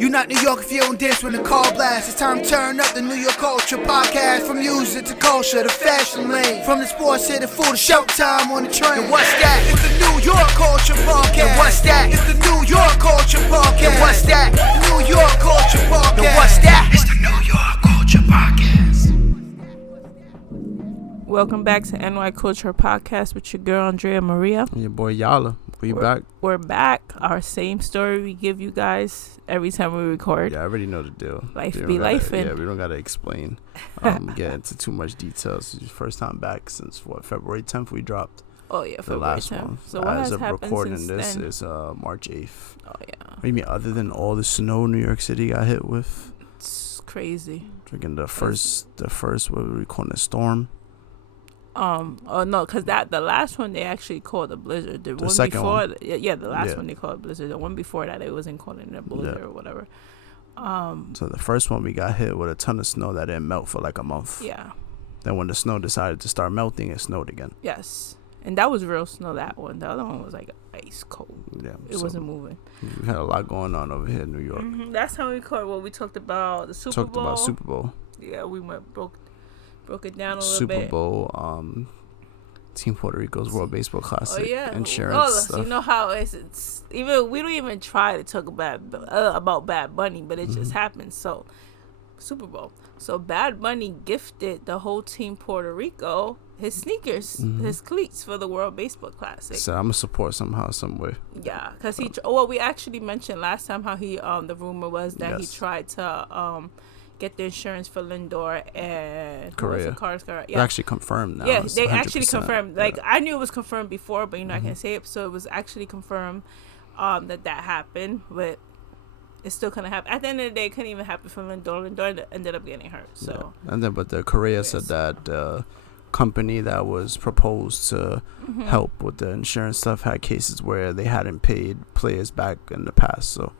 You not New York if you don't dance when the call blasts. It's time to turn up the New York culture podcast. From music to culture to fashion lane. From the sports to the food to showtime on the train. And what's that? It's the New York culture podcast. And what's that? It's the New York culture podcast. And what's that? New York culture podcast. And what's that? It's the New York culture podcast. Welcome back to NY Culture Podcast with your girl Andrea Maria. And your boy Yala. We're back. We're back. Our same story we give you guys every time we record. Yeah, I already know the deal. Life be life. Yeah, we don't gotta explain. Get into too much details. It's first time back since February 10th we dropped. Oh yeah, the February last 10th. one. So what has of happened recording since this then? is March 8th. Oh yeah. What do you mean other than all the snow New York City got hit with? It's crazy. Drinking the first what were we calling it, storm? Oh no, because the last one they actually called a blizzard. The one second before, one. the last one they called a blizzard. The one before that they wasn't calling it a blizzard or whatever. So the first one we got hit with a ton of snow that didn't melt for like a month. Yeah. Then when the snow decided to start melting, it snowed again. Yes, and that was real snow. That one. The other one was like ice cold. Yeah, it wasn't moving. We had a lot going on over here in New York. Mm-hmm. Last time we recorded, we talked about the Super Bowl. Talked about Super Bowl. Yeah, we broke it down a little Super bit. Bowl, Team Puerto Rico's World Baseball Classic. Oh yeah, insurance stuff. You know how it's even we don't even try to talk about Bad Bunny, but it just happens. So Super Bowl. So Bad Bunny gifted the whole team Puerto Rico his sneakers, his cleats for the World Baseball Classic. So I'm gonna support somehow, some way. Yeah, because we actually mentioned last time how he the rumor was that he tried to get the insurance for Lindor and Korea. Yeah. They actually confirmed now. Yeah, they actually confirmed. Like yeah. I knew it was confirmed before, but I can't say it. So it was actually confirmed that happened, but it's still gonna happen. At the end of the day, it couldn't even happen for Lindor. Lindor ended up getting hurt. So and then, but the Korea said that the company that was proposed to help with the insurance stuff had cases where they hadn't paid players back in the past. So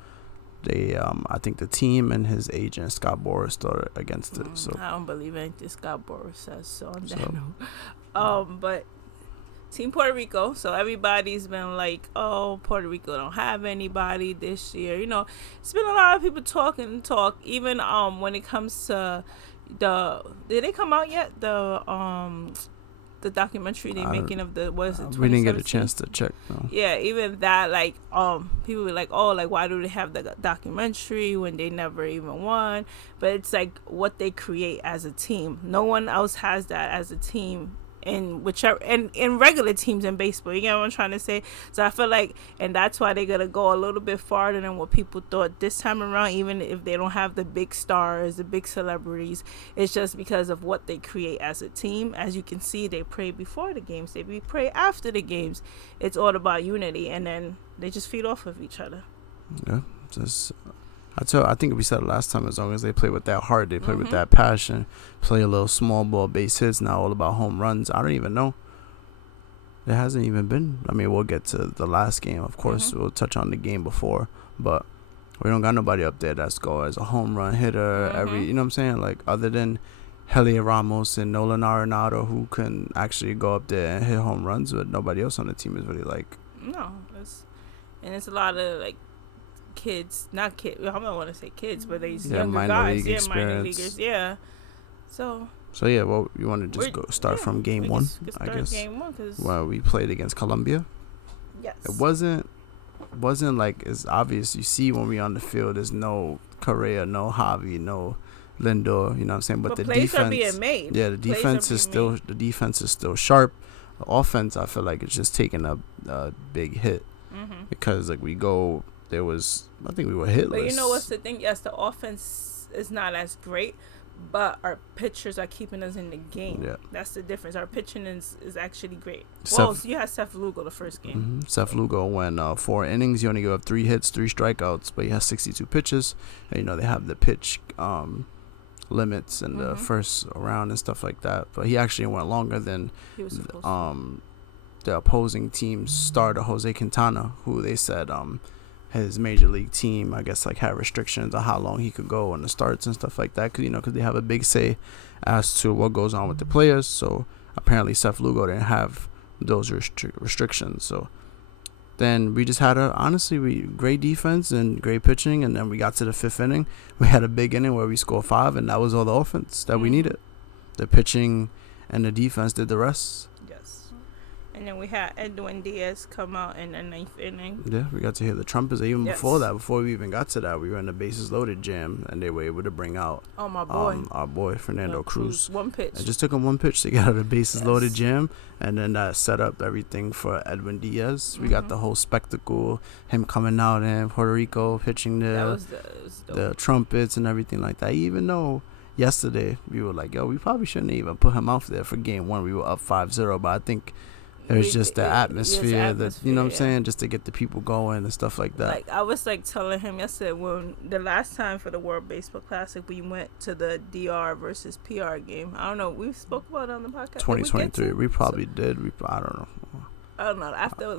they, I think the team and his agent Scott Boras started against it. So I don't believe anything Scott Boras says. So on that note, but Team Puerto Rico. So everybody's been like, "Oh, Puerto Rico don't have anybody this year." You know, it's been a lot of people talk. Even when it comes to did they come out yet? The documentary they making of the we didn't get a chance to check. No. Yeah, even that, like people were like, oh, like why do they have the documentary when they never even won? But it's like what they create as a team. No one else has that as a team in whichever and in regular teams in baseball. You get what I'm trying to say? So I feel like, and that's why they're gonna go a little bit farther than what people thought this time around, even if they don't have the big stars, the big celebrities. It's just because of what they create as a team. As you can see, they pray before the games, they pray after the games. It's all about unity, and then they just feed off of each other. Yeah, just I think we said it last time, as long as they play with that heart, they play with that passion, play a little small ball base hits, not all about home runs. I don't even know. There hasn't even been. I mean, we'll get to the last game, of course. We'll touch on the game before, but we don't got nobody up there that's go as a home run hitter every, you know what I'm saying? Like, other than Heliot Ramos and Nolan Arenado, who can actually go up there and hit home runs, but nobody else on the team is really like. No, it's a lot of like kids, not kids. I don't want to say kids, but these younger guys, minor leaguers, So yeah, well, you want to just start from game one, I guess. Game one, well, we played against Colombia. Yes. It wasn't like it's obvious. You see when we on the field, there's no Correa, no Javi, no Lindor. You know what I'm saying? But the plays defense, are being made. Yeah, the defense is still sharp. The offense, I feel like it's just taking a big hit because like I think we were hitless. But you know what's the thing? Yes, the offense is not as great, but our pitchers are keeping us in the game. Yeah. That's the difference. Our pitching is actually great. So you had Seth Lugo the first game. Seth Lugo went 4 innings. You only gave up 3 hits, 3 strikeouts, but he has 62 pitches. And, they have the pitch limits in the first round and stuff like that. But he actually went longer than the opposing team's starter, Jose Quintana, who they said his major league team, I guess, like had restrictions on how long he could go on the starts and stuff like that, because they have a big say as to what goes on with the players. So apparently Seth Lugo didn't have those restrictions. So then we just had great defense and great pitching, and then we got to the 5th inning. We had a big inning where we scored 5, and that was all the offense that we needed. The pitching and the defense did the rest. Yes. And then we had Edwin Diaz come out in the 9th inning. Yeah, we got to hear the trumpets. Even before that, before we even got to that, we were in the bases loaded jam, and they were able to bring out my boy, our boy Fernando Cruz. One pitch. It just took him one pitch to get out of the bases loaded jam, and then that set up everything for Edwin Diaz. We got the whole spectacle, him coming out in Puerto Rico, pitching the trumpets and everything like that. Even though yesterday we were like, yo, we probably shouldn't even put him out there for game 1. We were up 5-0, but I think it was just the atmosphere, you know what I'm saying, just to get the people going and stuff like that. Like, I was like telling him yesterday, when the last time for the World Baseball Classic, we went to the DR versus PR game. I don't know. We spoke about it on the podcast. 2023. We probably did. I don't know. I don't know. After the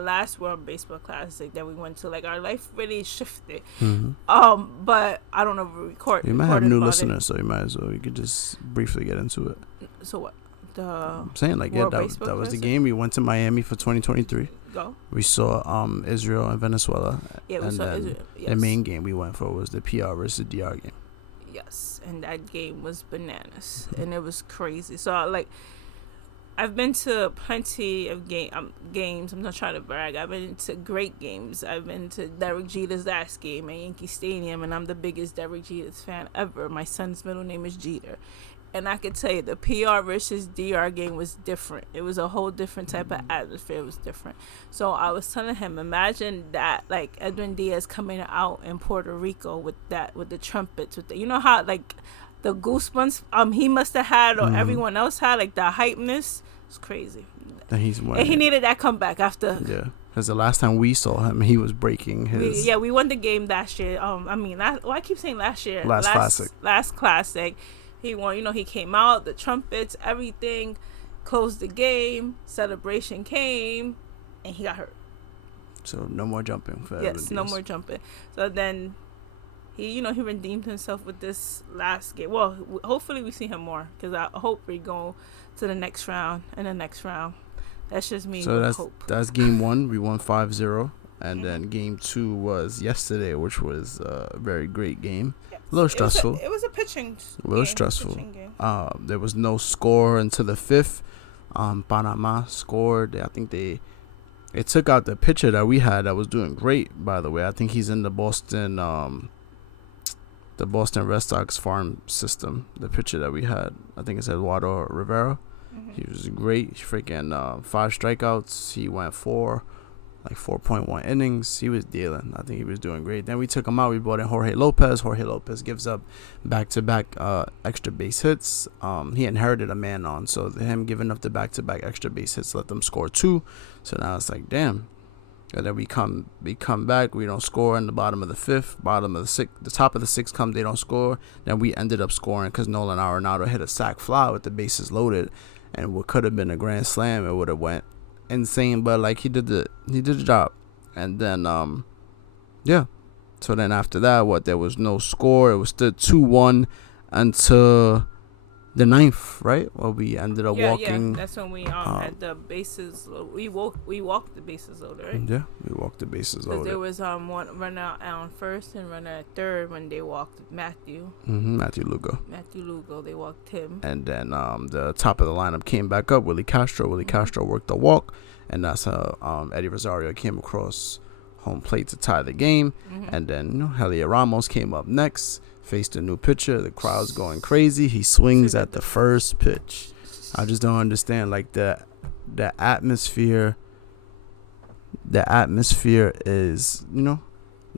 last World Baseball Classic that we went to, like, our life really shifted. But I don't know if we record. You might have new listeners, so you might as well. You could just briefly get into it. So what? I'm saying, like, that was the game. We went to Miami for 2023. Go. We saw Israel and Venezuela. Yeah, we saw Israel. Yes. The main game we went for was the PR versus DR game. Yes, and that game was bananas, and it was crazy. So, like, I've been to plenty of games. I'm not trying to brag. I've been to great games. I've been to Derek Jeter's last game at Yankee Stadium, and I'm the biggest Derek Jeter's fan ever. My son's middle name is Jeter. And I could tell you, the PR versus DR game was different. It was a whole different type of atmosphere. It was different. So I was telling him, imagine that, like, Edwin Diaz coming out in Puerto Rico with the trumpets, you know how, like, the goosebumps he must have had, or everyone else had, like, the hypeness. It's crazy. And he needed that comeback after. Yeah, because the last time we saw him, he was breaking his. We won the game last year. I keep saying last year. Last classic. He won. You know, he came out, the trumpets, everything, closed the game. Celebration came, and he got hurt. So no more jumping for Edwin Diaz. No more jumping. So then he redeemed himself with this last game. Well, hopefully we see him more, because I hope we go to the next round and the next round. That's just me. So that's game 1. We won 5-0. And then game 2 was yesterday, which was a very great game. Yeah. A little stressful. It was a pitching A little stressful. There was no score until the 5th. Panama scored. I think it took out the pitcher that we had that was doing great, by the way. I think he's in the Boston Red Sox farm system. The pitcher that we had, I think it's Eduardo Rivera. He was great. Freaking 5 strikeouts. He went 4.1 innings. He was dealing. I think he was doing great. Then we took him out. We brought in Jorge Lopez. Jorge Lopez gives up back-to-back extra base hits. He inherited a man on, so him giving up the back-to-back extra base hits let them score 2. So now it's like, damn. And then we come back. We don't score in the bottom of the 5th, bottom of the 6th. The top of the 6th come. They don't score. Then we ended up scoring because Nolan Arenado hit a sac fly with the bases loaded, and what could have been a grand slam, it would have went insane. But like he did the job. And then so then after that, there was no score. It was still 2-1 until the 9th, right? Well, we ended up walking. Yeah, that's when we had the bases. We walked the bases loaded, right? Yeah, we walked the bases loaded. There was one runner on first and runner at third when they walked Matthew. Matthew Lugo. They walked him. And then the top of the lineup came back up. Willie Castro worked the walk, and that's how Eddie Rosario came across home plate to tie the game. And then Heliot Ramos came up next. Faced a new pitcher. The crowd's going crazy. He swings at the first pitch. I just don't understand, like, the atmosphere. The atmosphere is,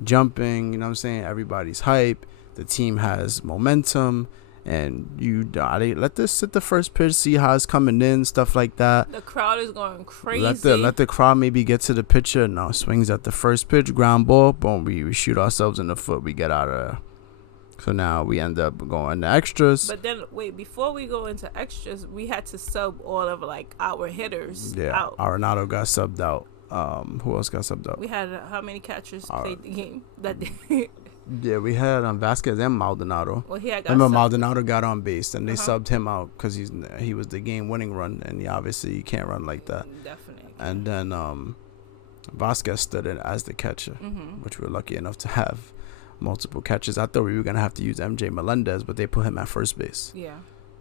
jumping. You know what I'm saying? Everybody's hype. The team has momentum, and they let this sit the first pitch, see how it's coming in, stuff like that. The crowd is going crazy. Let the crowd maybe get to the pitcher. No, swings at the first pitch, ground ball. Boom, we shoot ourselves in the foot. We get out of there. So now we end up going to extras. But then, wait, before we go into extras, we had to sub all of, like, our hitters out. Arenado got subbed out. Who else got subbed out? We had how many catchers played the game that day? Yeah, we had Vasquez and Maldonado. Well, he had got Remember, subbed. Maldonado got on base, and they Uh-huh. subbed him out because he was the game-winning run, and obviously you can't run like that. Definitely. And then Vasquez stood in as the catcher, which we're lucky enough to have multiple catches. I thought we were gonna have to use MJ Melendez, but they put him at first base, Yeah.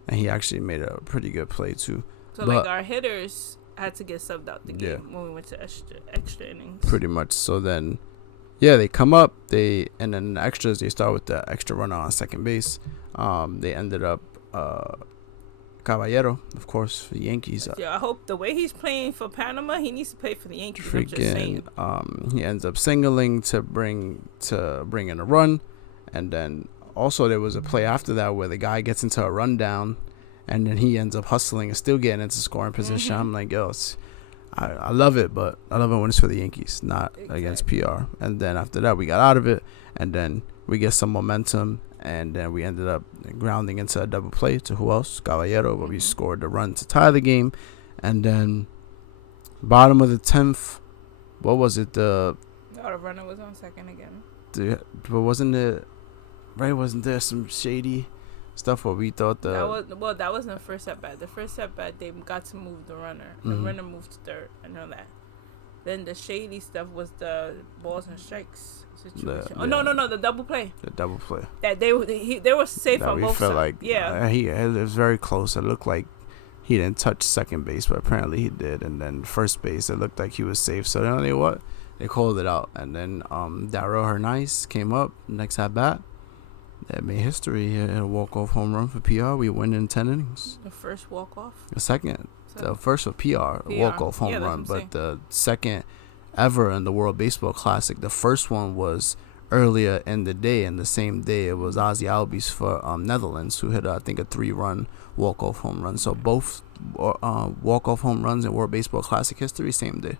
and he actually made a pretty good play too. So But- like our hitters had to get subbed out the game when we went to extra innings. Pretty much. So then, yeah, they come up. And then in the extras, they start with the extra runner on second base. They ended up Caballero, of course, for the Yankees. Yeah, I hope the way he's playing for Panama, he needs to play for the Yankees. I'm just saying. He ends up singling to bring in a run, and then also there was a play after that where the guy gets into a rundown, and then he ends up hustling and still getting into scoring position. I'm like, yo, I love it, but I love it when it's for the Yankees, not against PR. And then after that, we got out of it, and then we get some momentum, and then we ended up grounding into a double play to who else? Caballero, where we scored the run to tie the game. And then bottom of the 10th, what was it? The runner was on second again. but wasn't it right? Wasn't there some shady stuff where we thought that wasn't the first at bat. The first at bat, they got to move the runner. The runner moved to third. I know that. Then the shady stuff was the balls and strikes situation. No, the double play. The double play. That they were safe That on we both felt sides. like it was very close. It looked like he didn't touch second base, but apparently he did. And then first base, it looked like he was safe. So you know what? They called it out. And then Darrell Hernandez came up next at bat. That made history. He had a walk-off home run for PR. We win in 10 innings. The first walk-off? The second. The first for PR, walk-off home run. But the second ever in the World Baseball Classic. The first one was earlier in the day. And the same day, it was Ozzy Albies for Netherlands, who hit, I think, a 3-run walk-off home run. So both walk-off home runs in World Baseball Classic history, same day.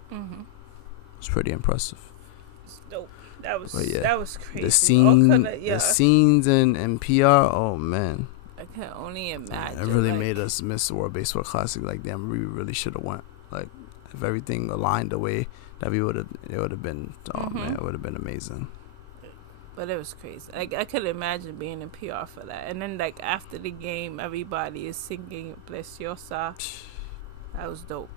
It's pretty impressive. It's dope. That was crazy. The scenes in PR, oh man. I can only imagine. It really made us miss the World Baseball Classic. Like, damn, we really should have went. Like, if everything aligned the way that it would have been, man, it would have been amazing. But it was crazy. Like, I could imagine being in PR for that. And then, like, after the game, everybody is singing Preciosa. That was dope.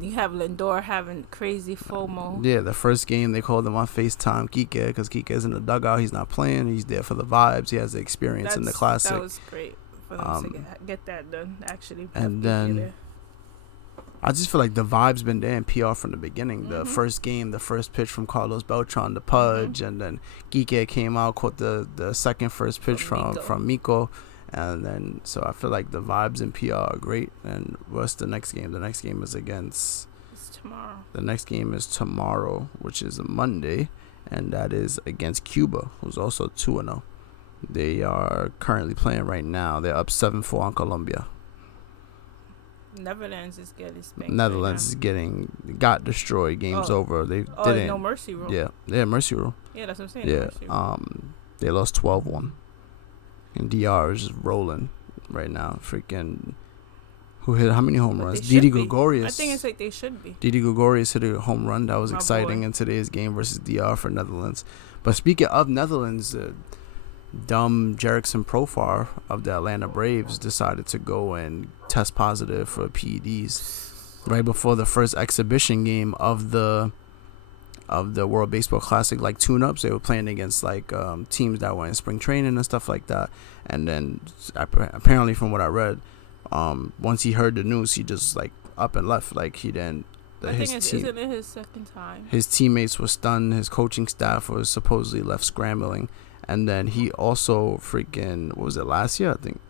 You have Lindor having crazy FOMO. Yeah, the first game they called him on FaceTime Kike because Kike's in the dugout. He's not playing. He's there for the vibes. He has the experience in the Classic. That was great for them to get that done, actually. And then I just feel like the vibe's been there in PR from the beginning. The first game, the first pitch from Carlos Beltran, the pudge, and then Kike came out, caught the second first pitch from Miko. And then, so I feel like the vibes in PR are great. And what's the next game? The next game is against... It's tomorrow. The next game is tomorrow, which is a Monday. And that is against Cuba, who's also 2-0. They are currently playing right now. They're up 7-4 on Colombia. Netherlands is getting spanked. Netherlands got destroyed. Game's over. They didn't. No mercy rule. Yeah, mercy rule. Yeah, that's what I'm saying. Yeah, they lost 12-1. And DR is just rolling right now. Freaking, who hit how many home runs? Didi Gregorius. I think it's like they should be. Didi Gregorius hit a home run. That was exciting in today's game versus DR for Netherlands. But speaking of Netherlands, dumb Jerickson Profar of the Atlanta Braves decided to go and test positive for PEDs right before the first exhibition game of the World Baseball Classic, like tune-ups. They were playing against like teams that were in spring training and stuff like that. And then apparently, from what I read, once he heard the news, he just like up and left. Like he didn't. Isn't it his second time? His teammates were stunned. His coaching staff was supposedly left scrambling. And then he also freaking, what was it, last year, I think,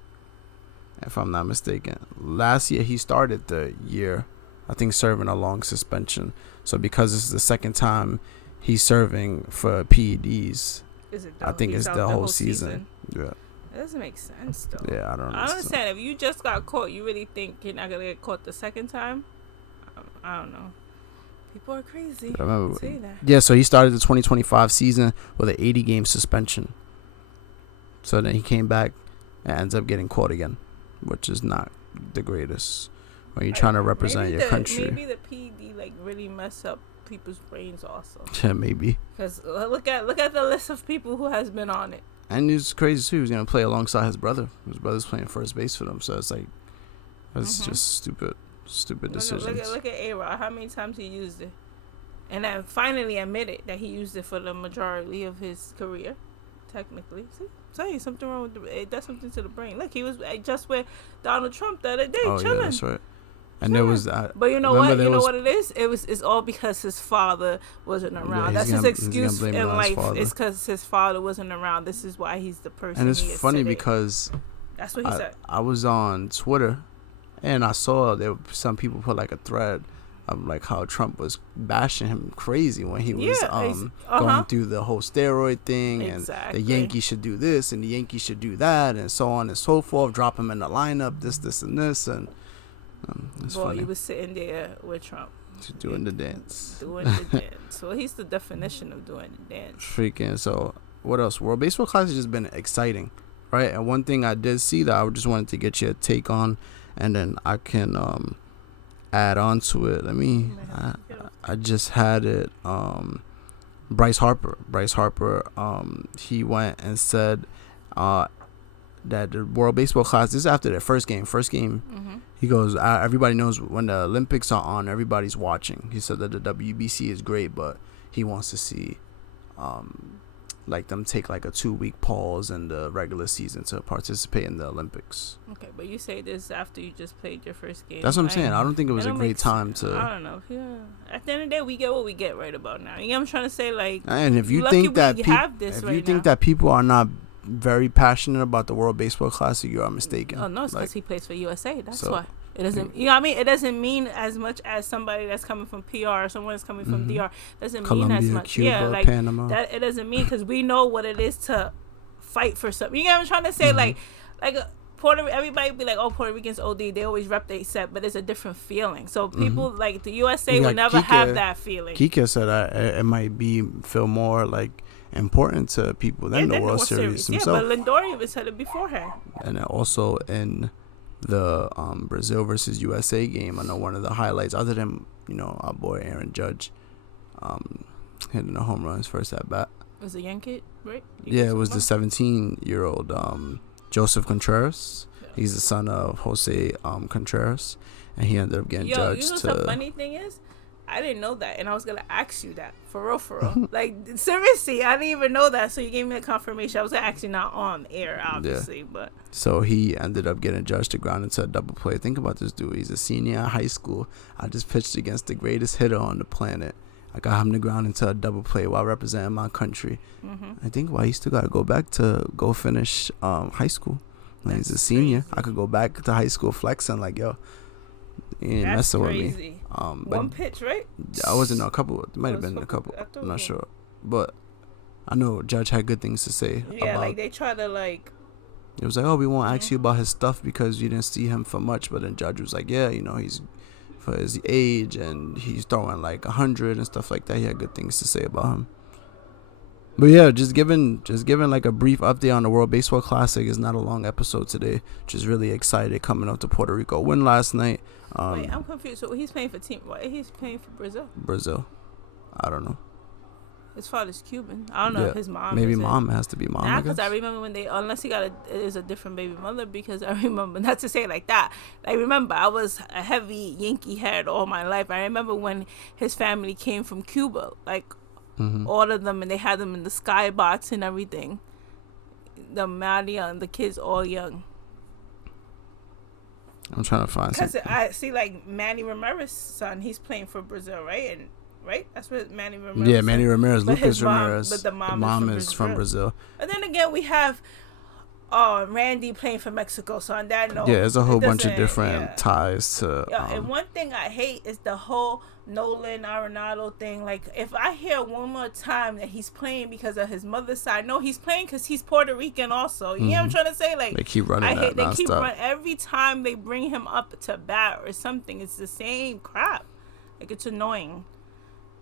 if I'm not mistaken. Last year he started the year, I think, serving a long suspension. So because this is the second time he's serving for PEDs, I think it's the whole season. Yeah. That doesn't make sense, though. Yeah, I don't understand. If you just got caught, you really think you're not going to get caught the second time? I don't know. People are crazy. I remember, say that. Yeah, so he started the 2025 season with an 80-game suspension. So then he came back and ends up getting caught again, which is not the greatest when you're trying to represent your country. Maybe the PED like really mess up people's brains also. Yeah, maybe. Because look at the list of people who has been on it. And it's crazy too. He's gonna play alongside his brother. His brother's playing first base for them. So it's like, that's just stupid decisions. Look at A-Rod. How many times he used it, and then finally admitted that he used it for the majority of his career. Technically, see, tell you something wrong with it. Does something to the brain. Look, he was just with Donald Trump the other day, chilling. Yeah, that's right. And there was that. But you know what? You know what it is? It's all because his father wasn't around. That's his excuse in life. It's because his father wasn't around. This is why he's the person. And it's funny because that's what he said. I was on Twitter, and I saw some people put like a thread of like how Trump was bashing him crazy when he was going through the whole steroid thing, and the Yankees should do this and the Yankees should do that, and so on and so forth. Drop him in the lineup, this and this, and it's funny. You was sitting there with Trump doing the dance. Doing the dance. Well, he's the definition of doing the dance. Freaking. So what else? World Baseball Classic has just been exciting, right? And one thing I did see that I just wanted to get your take on, and then I can add on to it. I just had it. Bryce Harper, he went and said that the World Baseball Classic, this is after their first game, he goes, everybody knows when the Olympics are on, everybody's watching. He said that the WBC is great, but he wants to see like them take like a 2-week pause in the regular season to participate in the Olympics. Okay, but you say this after you just played your first game. That's what I'm saying. I don't think it was a great time to. I don't know. Yeah. At the end of the day, we get what we get right about now. You know what I'm trying to say? Like, and if you think that that people are not very passionate about the World Baseball Classic, you are mistaken. Oh no, it's because he plays for USA. That's why. It doesn't, you know what I mean? It doesn't mean as much as somebody that's coming from PR or someone that's coming from DR. Doesn't Colombia, mean as much. Cuba, like Panama. That it doesn't mean, because we know what it is to fight for something. You know what I'm trying to say? Like everybody be like, oh, Puerto Ricans OD. They always rep they set, but it's a different feeling. So people like the USA will never have that feeling. Kika said it might feel more like important to people than the World Series himself. Yeah, but Lindor even said it beforehand. And also in the Brazil versus USA game, I know one of the highlights, other than our boy Aaron Judge hitting a home run his first at bat. Was it Yankee, right? It was the 17-year-old Joseph Contreras. He's the son of Jose Contreras, and he ended up getting judged. You know the funny thing is, I didn't know that, and I was gonna ask you that for real. Like, seriously, I didn't even know that. So you gave me a confirmation. I was actually not on air, obviously, but so he ended up getting judged to ground into a double play. Think about this dude. He's a senior in high school. I just pitched against the greatest hitter on the planet. I got him to ground into a double play while representing my country. I think he still got to go back to go finish high school. Like, he's a senior. Crazy. I could go back to high school flexing like, yo, you ain't messing with me. But one pitch, right? I wasn't a couple. It might have been a couple. I'm not sure, but I know Judge had good things to say. Yeah, like they try to like. It was like, oh, we won't ask you about his stuff because you didn't see him for much. But then Judge was like, yeah, he's for his age and he's throwing like 100 and stuff like that. He had good things to say about him. But yeah, just giving like a brief update on the World Baseball Classic. Is not a long episode today. Just really excited coming up to Puerto Rico. Win last night. Wait, I'm confused. So he's playing for he's playing for Brazil. Brazil, I don't know. His father's Cuban. I don't know if his mom. Maybe mom has to be mom. Nah, because I remember when unless he is a different baby mother. Because I remember, not to say it like that. I remember I was a heavy Yankee head all my life. I remember when his family came from Cuba, like. All of them, and they had them in the skybox and everything. The Maddie and the kids all young. I'm trying to find because I see like Manny Ramirez's son. He's playing for Brazil, right? And that's what Manny Ramirez. Yeah, Manny Ramirez, Lucas Ramirez. But the mom is from Brazil. And then again, we have Randy playing for Mexico. So on that note, there's a whole bunch of different ties to. And one thing I hate is the whole Nolan Arenado thing. Like, if I hear one more time that he's playing because of his mother's side, no, he's playing because he's Puerto Rican also. You know what I'm trying to say? Like, they keep running. They keep running every time they bring him up to bat or something. It's the same crap. Like, it's annoying.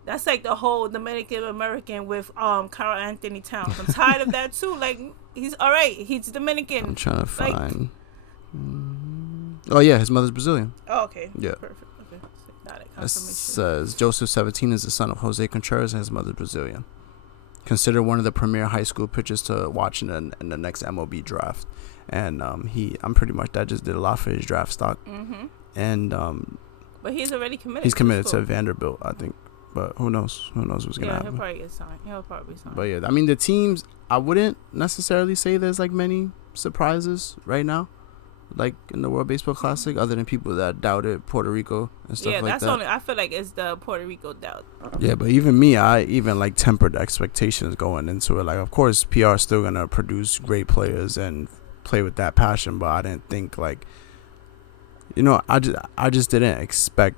That's like the whole Dominican American with Carl Anthony Towns. I'm tired of that too. Like, he's all right. He's Dominican. I'm trying to find. Oh yeah, his mother's Brazilian. Oh, okay. Yeah. Perfect. Okay. Got it. says Joseph 17 is the son of Jose Contreras and his mother Brazilian. Considered one of the premier high school pitchers to watch in the next MLB draft. And I'm pretty much, that just did a lot for his draft stock. Mm-hmm. And but he's already committed. He's committed to Vanderbilt, I think. But who knows? Who knows what's gonna happen? He'll probably get signed. He'll probably sign. But yeah, I mean the teams. I wouldn't necessarily say there's like many surprises right now, like in the World Baseball Classic, other than people that doubted Puerto Rico and stuff like that. Yeah, that's only. I feel like it's the Puerto Rico doubt. Yeah, but even me, I even like tempered expectations going into it. Like, of course, PR is still gonna produce great players and play with that passion, but I didn't think like, I just didn't expect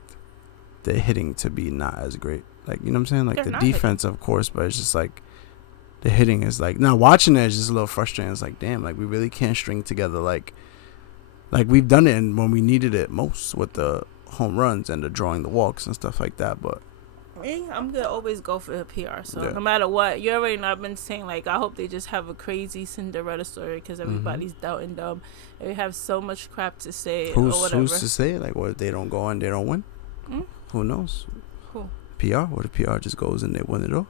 the hitting to be not as great. Like, you know what I'm saying? Like, the defense, of course, but it's just like the hitting is like, now watching it is just a little frustrating. It's like, damn, like we really can't string together like we've done it when we needed it most with the home runs and the drawing the walks and stuff like that. But I'm gonna always go for the PR. So no matter what, you already know I've been saying, like, I hope they just have a crazy Cinderella story because everybody's doubting them. They have so much crap to say or whatever. Who's to say? Like, what if they don't go and they don't win? Who knows? Who? PR. What if PR just goes and they win it all?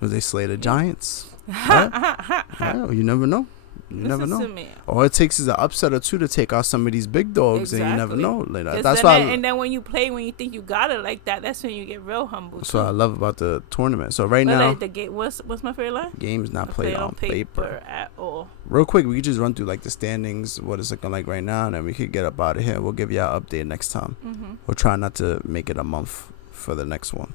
Will they slay the Giants? Well, you never know. You never know. All it takes is an upset or two to take out some of these big dogs, and you never know. Like, that's why. And then when you play, when you think you got it like that, that's when you get real humble. That's what I love about the tournament. So right now, like the game. What's my favorite line? Games not played on paper at all. Real quick, we could just run through like the standings, what it's looking like right now, and then we could get up out of here. We'll give you an update next time. We'll try not to make it a month for the next one.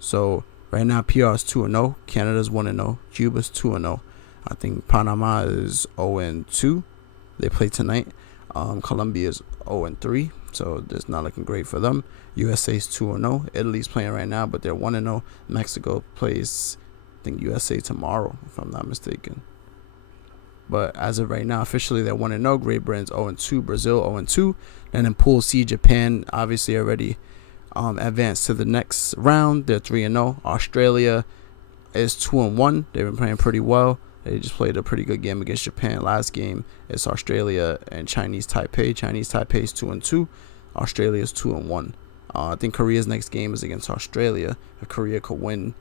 So right now, PR is 2-0. Canada's 1-0. Cuba's 2-0. I think Panama is 0-2. They play tonight. Colombia is 0-3. So it's not looking great for them. USA's 2-0. Italy's playing right now, but they're 1-0. Mexico plays, I think, USA tomorrow, if I'm not mistaken. But as of right now, officially they're 1-0. Great Britain's 0-2. Brazil 0-2. And in Pool C, Japan obviously already advanced to the next round. They're 3-0. Australia is 2-1. They've been playing pretty well. They just played a pretty good game against Japan. Last game is Australia and Chinese Taipei. Chinese Taipei is 2-2. Australia is 2-1. I think Korea's next game is against Australia. If Korea could win,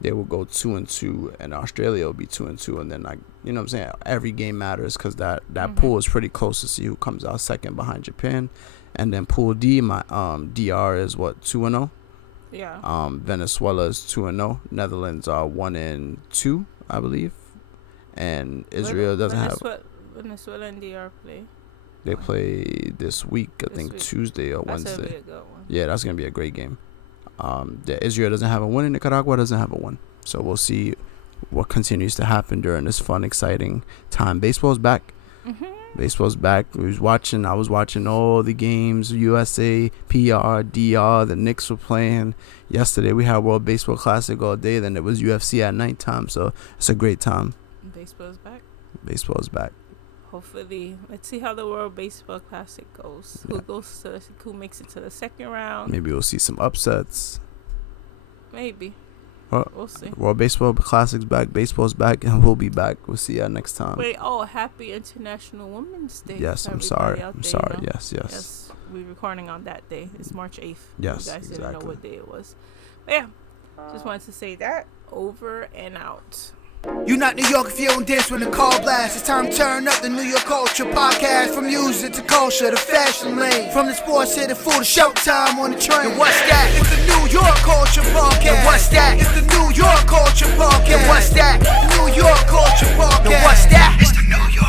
they will go 2-2, and Australia will be 2-2. And then, like, you know what I'm saying, every game matters because that pool is pretty close to see who comes out second behind Japan. And then Pool D, DR is what, 2-0. Yeah. Venezuela is 2-0. Netherlands are 1-2, I believe. And Israel doesn't have. Venezuela and DR play. They play this week, I think Tuesday or Wednesday. That's gonna be a good one. Yeah, that's gonna be a great game. Israel doesn't have a win, and Nicaragua doesn't have a win. So we'll see what continues to happen during this fun, exciting time. Baseball's back. Baseball's back. I was watching all the games. USA, PR, DR. The Knicks were playing yesterday. We had World Baseball Classic all day. Then it was UFC at nighttime. So it's a great time. Baseball's back. Baseball's back. Hopefully, let's see how the World Baseball Classic goes. Who makes it to the second round? Maybe we'll see some upsets. Maybe. We'll see. World Baseball Classic's back. Baseball's back, and we'll be back. We'll see you next time. Wait, happy International Women's Day. Yes, I'm sorry. I'm sorry. Yes. We're recording on that day. It's March 8th. Yes, you guys didn't know what day it was. But yeah, just wanted to say that. Over and out. You not New York if you don't dance when the call blast. It's time to turn up the New York culture podcast. From music to culture to fashion lane. From the sports to the food to showtime on the train. And what's that? It's the New York culture podcast. And what's that? It's the New York culture podcast. And what's that? New York culture podcast. And what's that? It's the New York